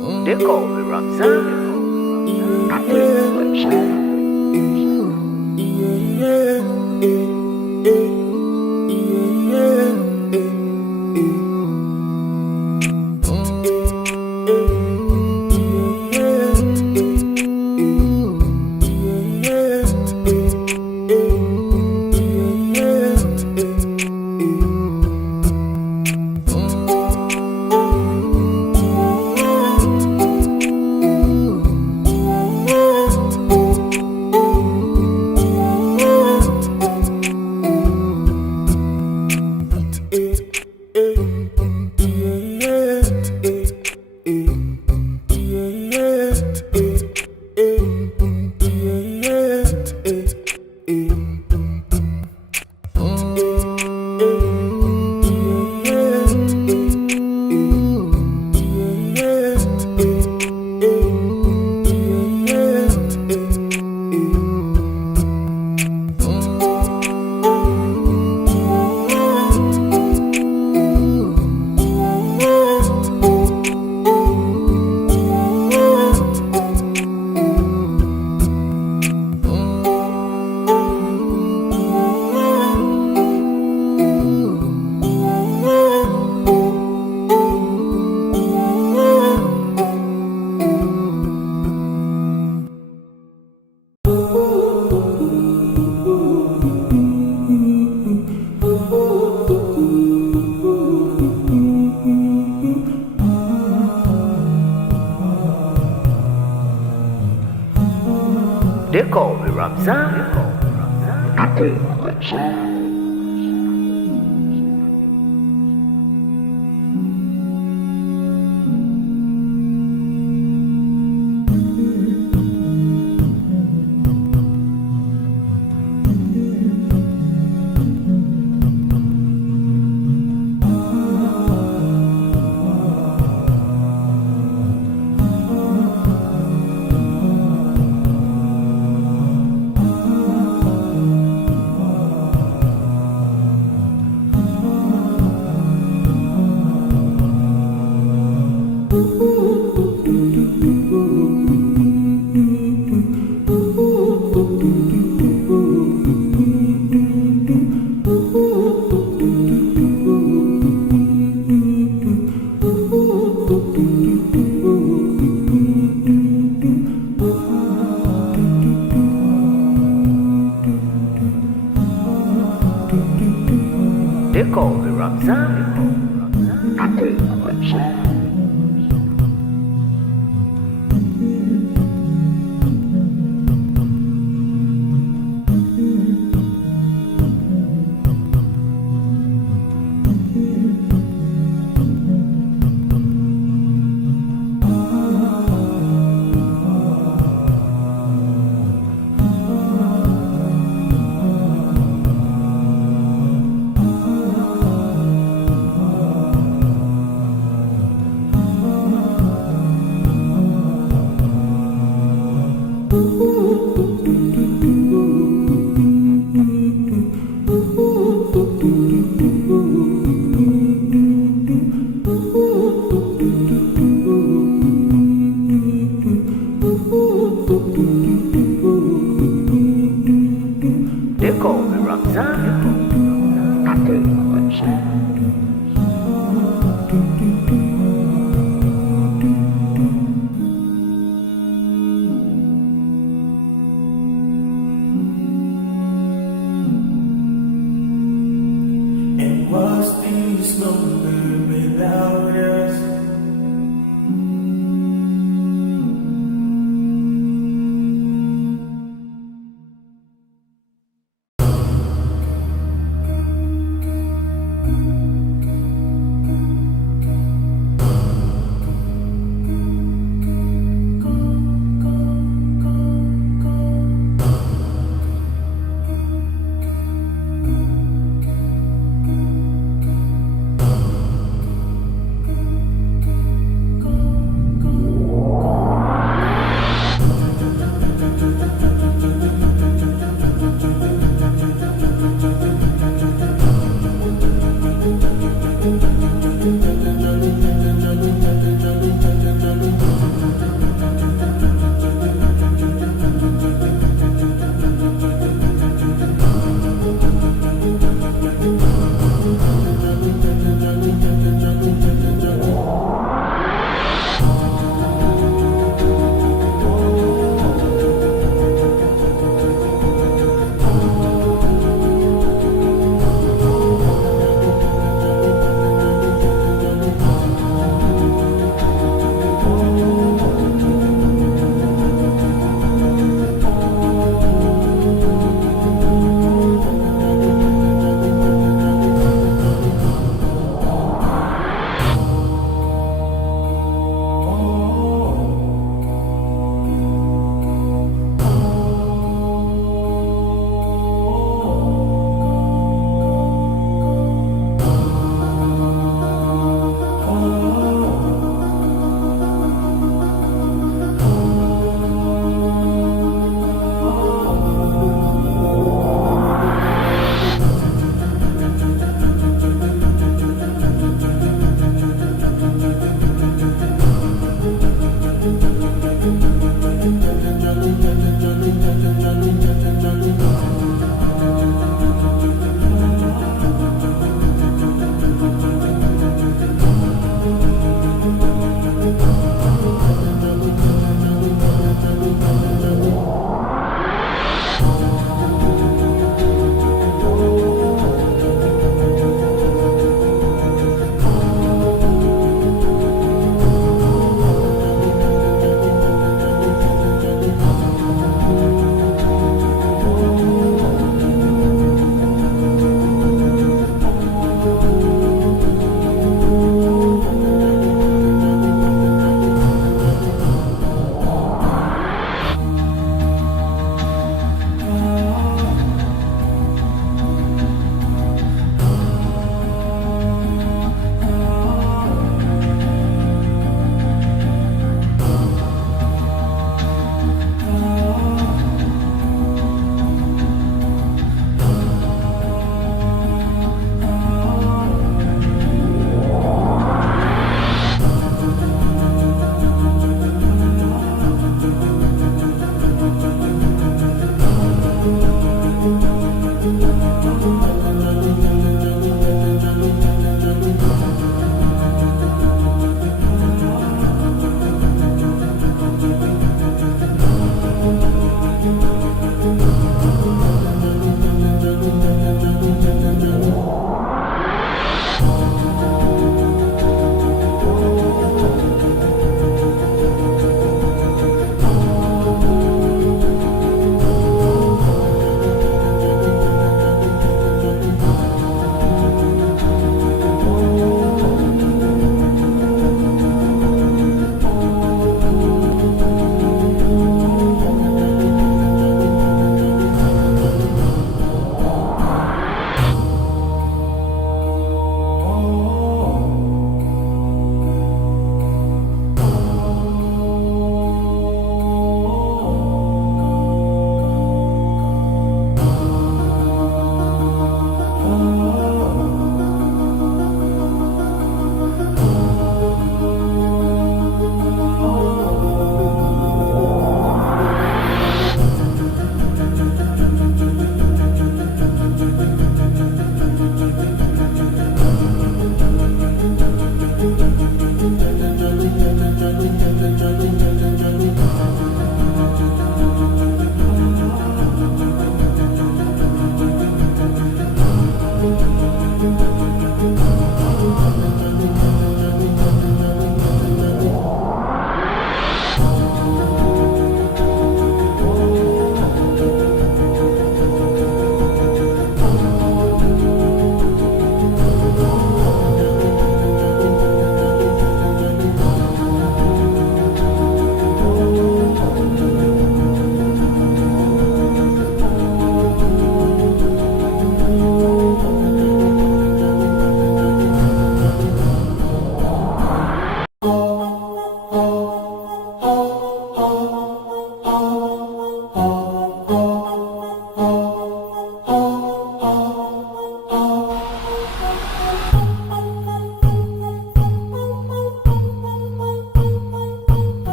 They call me Ramzan. They call me Ramzan. They call me Ramzan.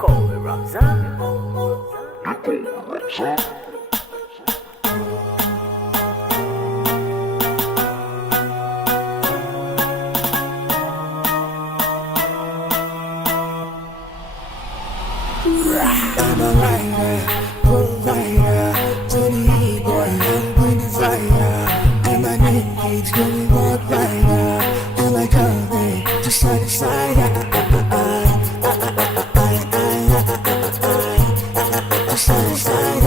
call me Ramzan. I'm a writer, provider, to the E-boy, I'm bringing fire. And my name keeps going walk rider. And like coming, just side to side. Just side to side.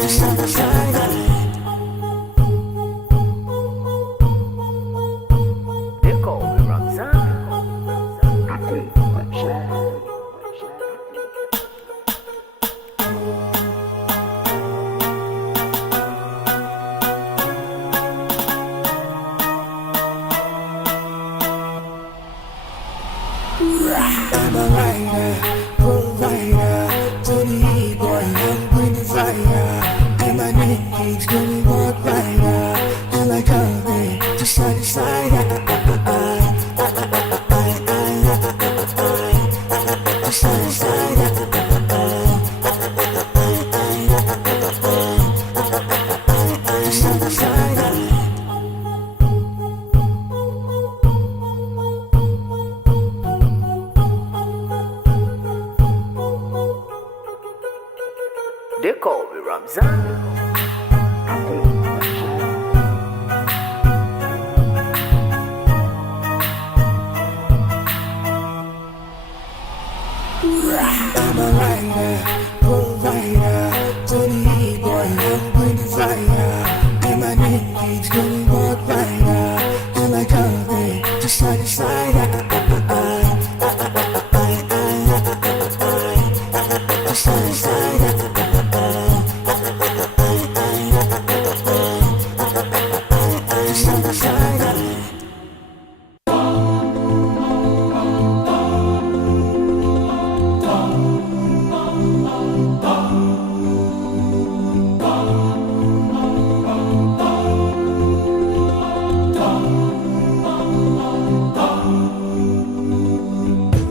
Just side to side. They call me Ramzan. I'm a writer, provider, to the E-boy, I'm bringing fire. And my name keeps going walk rider. And like coming, just side to side. Just side to side. Just side to side. They call me Ramzan. I'm a writer, provider, to the E-boy, I'm bringing fire. And my name keeps going walk rider. And like coming, just side to side. Just side to side. Just side to side.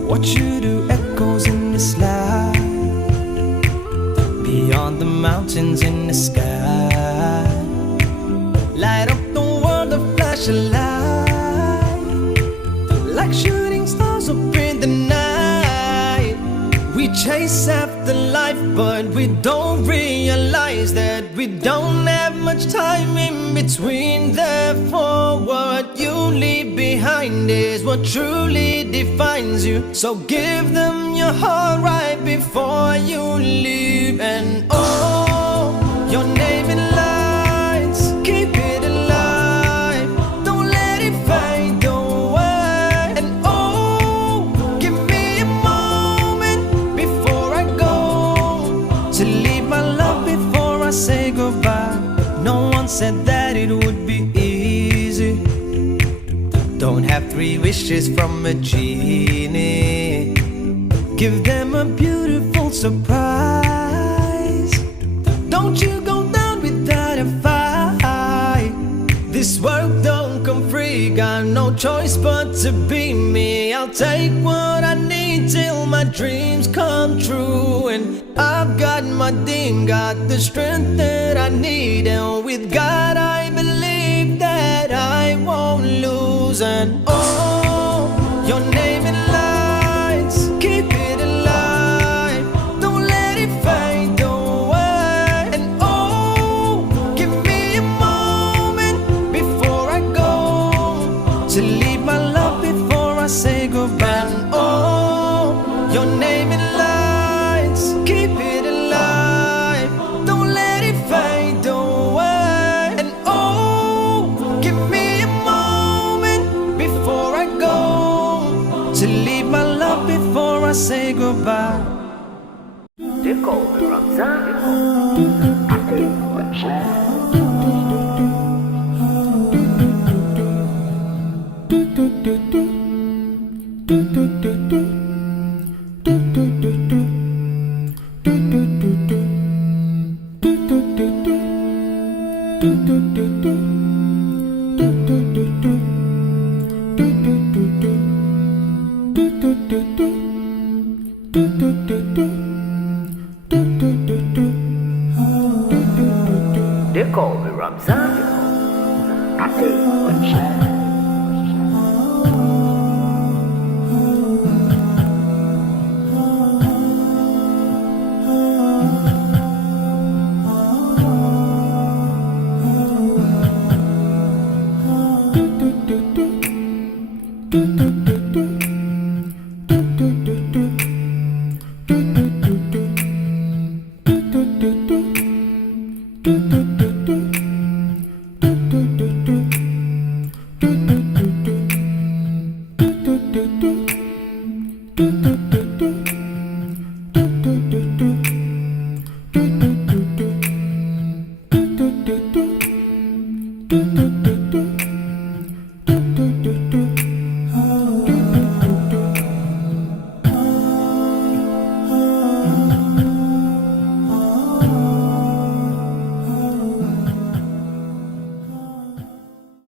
What you do echoes in the slide, beyond the mountains in the sky. Light up the world, a flash of light, like shooting stars up in the night. We chase after life, but we don't realize that we don't have much time in between. Therefore, what you leave behind is what truly defines you. So give them your heart right before you leave. And oh, your name in lights, keep it alive. Don't let it fade away. And oh, give me a moment before I go, to leave my love before I say goodbye. No one said that it would be easy. Don't have 3 wishes from a genie. Give them a beautiful surprise. Don't you go down without a fight. This world don't come free, got no choice but to be me. I'll take what I need till my dreams come true. And I've got my dream, got the strength that I need. And with God I believe that I won't lose. And oh, your name in lights, keep it alive. Don't let it fade away. And oh, give me a moment before I go, to leave my love before I say goodbye. And oh, your name in lights, keep it alive. Don't let it fade away. And oh, give me a moment before I go, to leave my love before I say goodbye. They call me Ramzan.